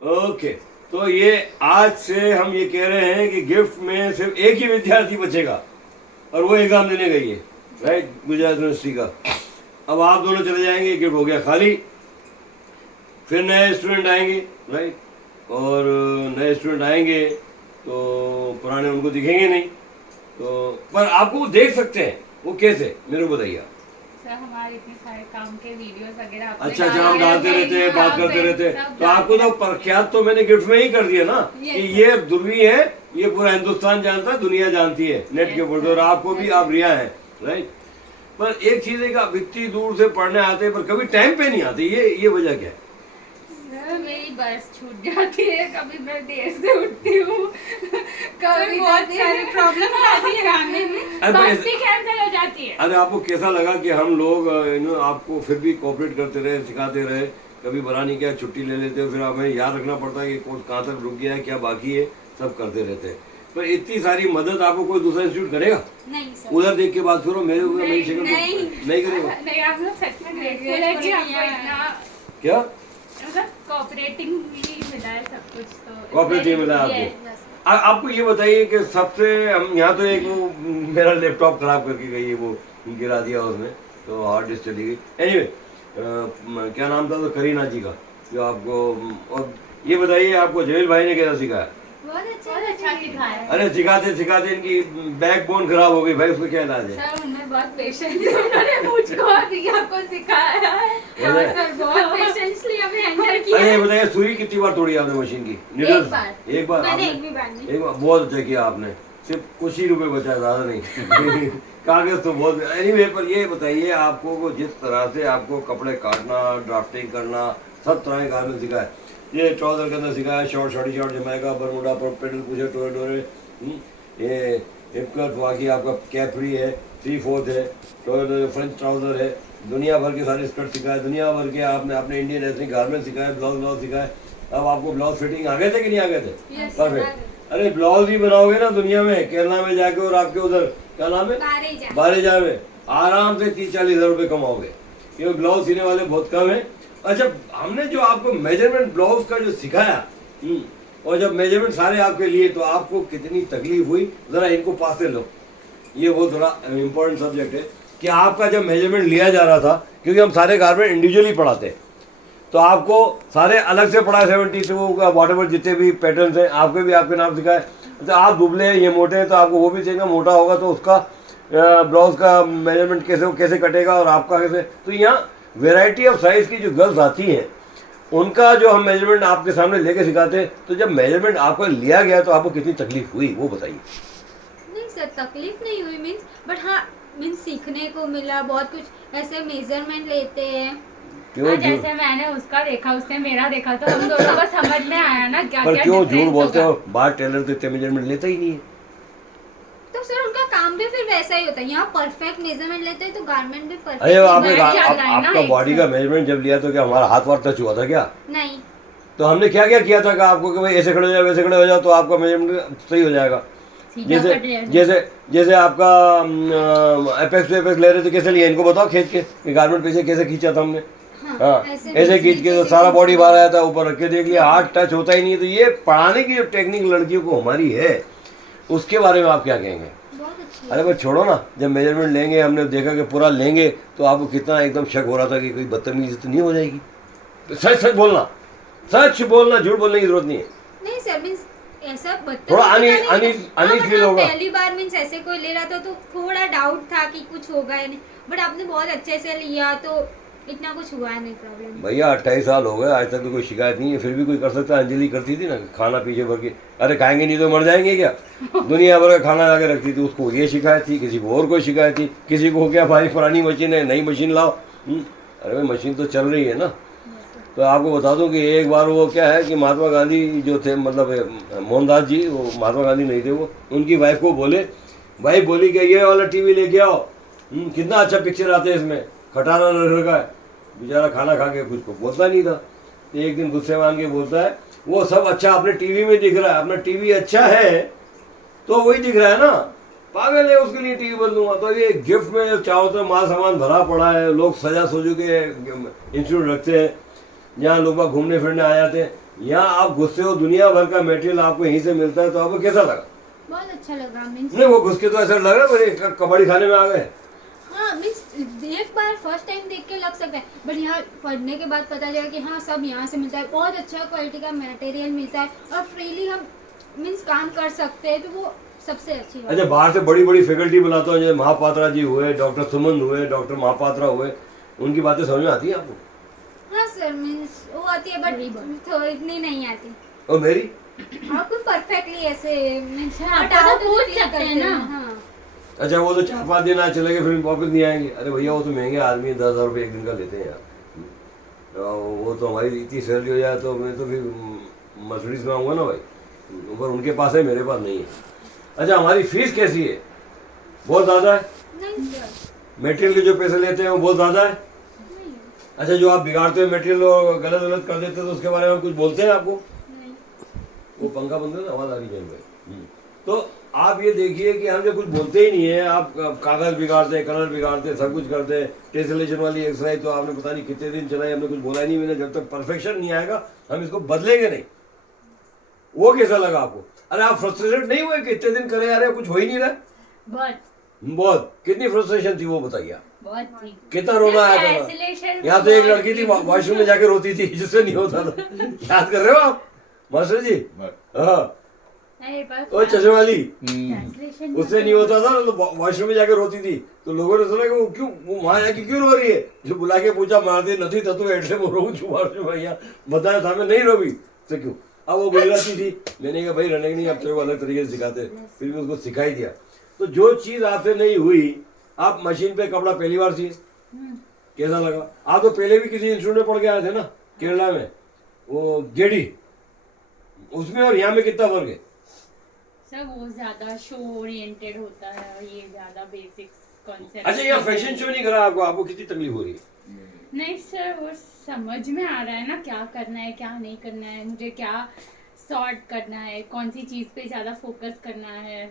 Okay, तो ये आज से हम ये कह रहे हैं कि गिफ्ट में सिर्फ एक ही विद्यार्थी बचेगा और वो एग्जाम देने गई है, राइट, गुजरात यूनिवर्सिटी का। अब आप दोनों चले जाएंगे, गिफ्ट हो गया खाली, फिर नए स्टूडेंट आएंगे, राइट, और नए स्टूडेंट आएंगे तो पुराने उनको दिखेंगे नहीं, तो पर आपको वो देख सकते हैं, वो कैसे, मेरे को बताइए। सर हमारे इतने सारे काम के वीडियोस वगैरह अच्छा, हम डालते रहते हैं, बात करते रहते हैं, तो आपको तो प्रख्यात तो मैंने गिफ्ट में ही कर दिया ना कि ये ध्रुवी है, ये पूरा हिंदुस्तान जानता है, दुनिया जानती है नेट के ऊपर, और आपको भी, आप रिया है, राइट। पर एक चीज है कि आप इतनी दूर से पढ़ने आते हैं पर कभी टाइम पे नहीं आते, ये वजह क्या है? सर मेरी बस छूट जाती है, कभी मैं देर से उठती हूँ, कभी बहुत सारी प्रॉब्लम आती है आने में, बस भी कैंसिल हो जाती है। अरे आपको कैसा लगा कि हम लोग आपको फिर भी कोऑपरेट करते रहे, सिखाते रहे, कभी बना नहीं किया, छुट्टी ले लेते हो, फिर हमें याद रखना पड़ता है कि कोर्स कहाँ तक रुक गया है, क्या बाकी है, सब करते रहते हैं। पर इतनी सारी मदद आपको कोई दूसरा इंस्टीट्यूट करेगा? नहीं सर। उधर देख के बात करो, मेरे ऊपर मेरी शक्ल नहीं करेगा। नहीं, आप लोग सच में ग्रेटफुल है कि आपको इतना क्या मतलब कोऑपरेटिंग भी मिला है, सब कुछ तो कोऑपरेटिव मिला है आपको? आपको ये बताइए कि सबसे, हम यहाँ तो एक वो मेरा लैपटॉप खराब करके गई है, वो गिरा दिया उसने, तो हार्ड डिस्क चली गई। एनीवे, क्या नाम था तो करीना जी का, जो आपको, और ये बताइए आपको जमील भाई ने कैसा सिखाया? बहुत अच्छा सिखाया। अरे सिखाते सिखाते इनकी बैकबोन खराब हो गई भाई, उसको क्या इलाज है? सर उन्होंने बहुत पेशेंस से उन्होंने मुझको और रिया को सिखाया है, और सर बहुत पेशेंसली हमें हैंडल किया। अरे बताइए, सुई कितनी बार तोड़ी आपने मशीन की? एक बार। एक बार मैंने आपने? एक भी बार नहीं। एक बार, बहुत अच्छा किया आपने, सिर्फ कुछ ही रुपए बचा, ज्यादा नहीं। कागज तो बहुत। एनीवे, पर ये बताइए आपको को जिस तरह से आपको कपड़े काटना, ड्राफ्टिंग करना, सब तरह के काम सिखाया, ये ट्राउजर के अंदर सिखाया, शॉर्ट शॉर्टी शॉर्ट जमाएगा, बरमूडा पर पेडल पूछे, टोरे टोरे, ये हिप कट, बाकी आपका कैपरी है, 3/4 है, टोरे फ्रेंच ट्राउजर है, दुनिया भर के सारे स्कर्ट सिखाए, दुनिया भर के आपने अपने इंडियन एथनिक गारमेंट सिखाए, ब्लाउज सिखाए। अब आपको ब्लाउज फिटिंग आ गए थे कि नहीं आ गए थे? परफेक्ट। अरे ब्लाउज भी बनाओगे ना दुनिया में, केरला में जाके और आपके उधर क्या नाम है, बारेजा में, आराम से 30-40 हज़ार रुपये कमाओगे, क्योंकि ब्लाउज सीने वाले बहुत कम है। अच्छा, हमने जो आपको मेजरमेंट ब्लाउज का जो सिखाया, और जब मेजरमेंट सारे आपके लिए, तो आपको कितनी तकलीफ हुई, जरा इनको पास से लो, ये वो थोड़ा इम्पोर्टेंट सब्जेक्ट है कि आपका जब मेजरमेंट लिया जा रहा था, क्योंकि हम सारे गारमेंट इंडिविजुअली पढ़ाते हैं, तो आपको सारे अलग से पढ़ाए, 70 से वो वॉटेवर जितने भी पैटर्न्स हैं, आपके भी आपके नाम सिखाए। तो आप दुबले हैं, ये मोटे हैं, तो आपको वो भी चाहिए, मोटा होगा तो उसका ब्लाउज का मेजरमेंट कैसे कटेगा, और आपका कैसे। तो यहाँ वेराइटी ऑफ साइज की जो गर्ल्स आती हैं, उनका जो हम मेजरमेंट आपके सामने लेके सिखाते हैं, तो जब मेजरमेंट आपको लिया गया तो आपको कितनी तकलीफ हुई, वो बताइए। नहीं सर, तकलीफ नहीं हुई मीन्स, बट हाँ मीन्स सीखने को मिला बहुत कुछ। ऐसे मेजरमेंट लेते हैं, जैसे मैंने उसका देखा, उसने मेरा देखा, तो हम दोनों को समझ में आया ना क्या पर क्या क्यों difference झूठ बोलते होगा। हो, बाहर टेलर तो इतने मेजरमेंट लेता ही नहीं है। तो सर उनका काम भी फिर वैसा ही होता है। यहाँ परफेक्ट मेजरमेंट लेते हैं तो गारमेंट भी परफेक्ट। अरे आपने बैठ जाता है ना आपका एक बॉडी का मेजरमेंट जब लिया तो क्या हमारा हाथ वार टच हुआ था क्या? नहीं, तो हमने क्या क्या किया था कि आपको कि भाई ऐसे खड़े हो जाओ, वैसे खड़े हो जाओ, तो आपका मेजरमेंट सही हो जाएगा। सीधा कट जाएगा। जैसे आपका एपेक्स ले रहे थे, कैसे लिया इनको बताओ, खींच के गारमेंट पीछे कैसे खींचा था हमने? हाँ, ऐसे खींच के तो सारा बॉडी बाहर आया था, ऊपर रख के देख लिया, हाथ टच होता ही नहीं। तो ये पढ़ाने की जो टेक्निक लड़कियों को हमारी है, उसके बारे में आप क्या कहेंगे? बहुत अच्छी। अरे भाई छोड़ो ना, जब मेजरमेंट लेंगे, हमने देखा कि पूरा लेंगे, तो आपको कितना एकदम शक हो रहा था कि कोई बदतमीजी तो नहीं हो जाएगी। तो सच बोलना, सच बोलना, झूठ बोलने की जरूरत नहीं है। नहीं सर, मीन्स ऐसा थोड़ा अनीस फील होगा। पहली बार मीन्स ऐसे कोई ले रहा था तो थोड़ा डाउट था कि कुछ होगा या नहीं, बट आपने बहुत अच्छे से लिया तो इतना कुछ हुआ नहीं प्रॉब्लम। भैया 28 साल हो गए, आज तक तो कोई शिकायत नहीं है, फिर भी कोई कर सकता है। अंजलि करती थी ना, खाना पीछे भर के, अरे खाएंगे नहीं तो मर जाएंगे क्या, दुनिया भर का खाना लाके रखती थी। उसको ये शिकायत थी, किसी को और कोई शिकायत थी, किसी को क्या भाई पुरानी मशीन है, नई मशीन लाओ। अरे भाई मशीन तो चल रही है ना। तो आपको बता दूं कि एक बार वो क्या है कि महात्मा गांधी जो थे, मतलब मोहनदास जी, वो महात्मा गांधी नहीं थे, वो उनकी वाइफ को बोले, भाई बोली कि ये वाला टीवी लेके आओ, कितना अच्छा पिक्चर आते हैं इसमें, खटारा रखा है। बेचारा खाना खा के कुछ को बोलता नहीं था। एक दिन गुस्से मान के बोलता है, वो सब अच्छा अपने टीवी में दिख रहा है, अपना टीवी अच्छा है तो वही दिख रहा है ना, पागल है, उसके लिए टीवी बदलूंगा। तो ये गिफ्ट में जब चाहो तो माल सामान भरा पड़ा है, लोग सजा सोजू के इंस्टीट्यूट रखते हैं, जहाँ लोग घूमने फिरने आ जाते हैं। यहाँ आप घुसते हो, दुनिया भर का मटेरियल आपको यहीं से मिलता है, तो आपको कैसा लगा? बहुत अच्छा लगा मीन्स। नहीं, वो घुस के तो ऐसा लग रहा है मेरे कबाड़ी खाने में आ गए। हाँ मीन्स एक बार फर्स्ट टाइम देख के लग सकता है, बट यहाँ पढ़ने के बाद पता चला कि हाँ सब यहाँ से मिलता है, बहुत अच्छा क्वालिटी का मटेरियल मिलता है और फ्रीली हम मीन्स काम कर सकते हैं, तो वो सबसे अच्छी बात। अच्छा, बाहर से बड़ी बड़ी फैकल्टी बुलाता हूँ, जैसे महापात्रा जी हुए, डॉक्टर सुमन हुए, डॉक्टर महापात्रा हुए, उनकी बातें समझ में आती है आपको? हाँ सर मीन्स वो आती है बट तो इतनी नहीं आती। और मेरी आपको परफेक्टली ऐसे मीन्स हाँ, तो पूछ सकते हैं ना। हाँ अच्छा, वो तो 4-5 दिन आज चले गए, फिर वापस नहीं आएंगे। अरे भैया, वो तो महंगे आदमी 10,000 रुपये एक दिन का लेते हैं यार। वो तो हमारी इतनी सैलरी हो जाए तो मैं तो फिर मर्सिडीज में आऊँगा ना भाई, पर उनके पास है, मेरे पास नहीं है। अच्छा, हमारी फीस कैसी है? बहुत ज़्यादा है? नहीं सर मटेरियल के जो पैसे लेते हैं वो बहुत ज़्यादा है? नहीं अच्छा, जो आप बिगाड़ते हो मटेरियल और गलत गलत कर देते हो, तो उसके बारे में कुछ बोलते हैं आपको? नहीं। वो पंखा बंद है ना, आवाज़ आ रही है भाई। तो आप ये देखिए कि हम जो कुछ बोलते ही नहीं है, आप कागज बिगाड़ते हैं, कलर बिगाड़ते हैं, सब कुछ करते हैं। टेसलेशन वाली एक्सरसाइज तो आपने पता नहीं कितने दिन चलाई, हमने कुछ बोला ही नहीं। मैंने जब तक परफेक्शन नहीं आएगा हम इसको बदलेंगे नहीं। वो कैसा लगा आपको? अरे आप फ्रस्ट्रेटेड नहीं हुए कि इतने दिन करे आ रहे कुछ हो ही नहीं रहा? बहुत। कितनी फ्रस्ट्रेशन थी वो बताइए आप? बहुत थी। कितना रोना आया था? Isolation यहाँ तो एक बहुत लड़की थी वॉशरूम में जाके रोती थी, जिससे नहीं होता था। याद कर रहे हो आप मास्टर जी? हाँ, नहीं, पर वो चश्मे वाली, translation उससे नहीं होता था तो वॉशरूम में जाके रोती थी। तो लोगों ने सुना कि वो क्यों, वो वहां जाके क्यों रो रही है? जो बुला के पूछा, मारती नहीं था तो एटले वो रो भैया बताया था मैं नहीं रोबी तो क्यों। अब वो गुजराती थी, मैंने कहा भाई रहने नहीं, अब तेरे को अलग तरीके से सिखाते, फिर भी उसको सिखा ही दिया। तो जो चीज आपसे नहीं हुई, आप मशीन पे कपड़ा पहली बार सिए, कैसा लगा? आप तो पहले भी किसी इंस्टीट्यूट में पढ़ के आए थे ना, केरला में, वो गेडी, उसमें और यहाँ में कितना फर्क है? सर वो ज्यादा शो ओरिएंटेड होता है और ये ज्यादा बेसिक्स कॉन्सेप्ट। अच्छा, यहाँ फैशन शो नहीं करा आपको? आपको कितनी तकलीफ हो रही है? नहीं सर, वो समझ में आ रहा है ना क्या करना है क्या नहीं करना है, मुझे क्या सॉर्ट करना है, कौन सी चीज पे ज्यादा फोकस करना है।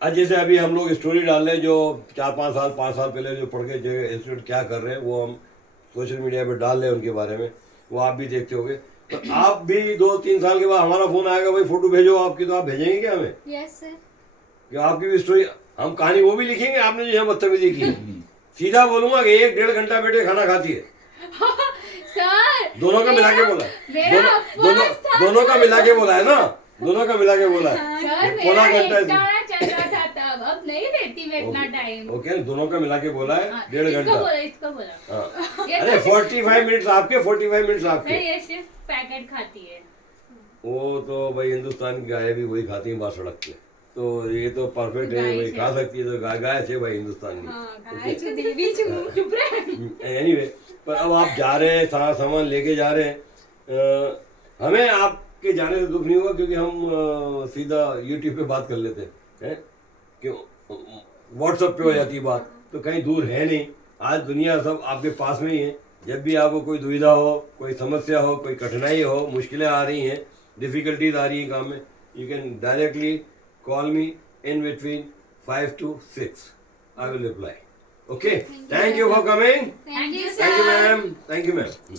आज जैसे अभी हम लोग स्टोरी डाल रहे हैं, जो 5 साल पहले जो पढ़ के जो इंस्टीट्यूट क्या कर रहे हैं, वो हम सोशल मीडिया पे डाल रहे हैं उनके बारे में, वो आप भी देखते होंगे। तो आप भी 2-3 साल के बाद हमारा फोन आएगा, भाई फोटो भेजो आपकी, तो आप भेजेंगे क्या हमें? Yes sir. कि आपकी भी स्टोरी, हम कहानी वो भी लिखेंगे आपने जो यहाँ बदतमीजी की। सीधा बोलूंगा कि 1-1.5 घंटा बेटे खाना खाती है। सर दोनों का मिला के बोला है, दोनों का मिला के बोला है ना, दोनों का मिला के बोला है। सर पौना मेरा घंटा एक गाना चल रहा था तब, अब नहीं देती मैं इतना टाइम। ओके, दोनों का मिला के बोला है 1.5 घंटा। इसको बोला हाँ। ये अरे तो 45 मिनट्स आपके, 45 मिनट्स सर आपके। ये सिर्फ पैकेट खाती है। वो तो भाई हिंदुस्तान की गाय भी वही खाती है बाहर सड़क पे, तो ये तो परफेक्ट है भाई, खा सकती है तो गाय से भाई हिंदुस्तान की। चुप रहे। एनीवे, पर अब आप जा रहे हैं, सारा सामान लेके जा रहे हैं, हमें आपके जाने से दुख नहीं होगा, क्योंकि हम सीधा यूट्यूब पे बात कर लेते हैं, क्यों व्हाट्सएप पे हो जाती है बात, तो कहीं दूर है नहीं। आज दुनिया सब आपके पास में ही है। जब भी आपको कोई दुविधा हो, कोई समस्या हो, कोई कठिनाई हो, मुश्किलें आ रही हैं, डिफिकल्टीज आ रही हैं काम में, you can directly call me in between 5 to 6. I will reply. Okay. Thank you for coming. Thank you Thank you, ma'am. Thank you, ma'am.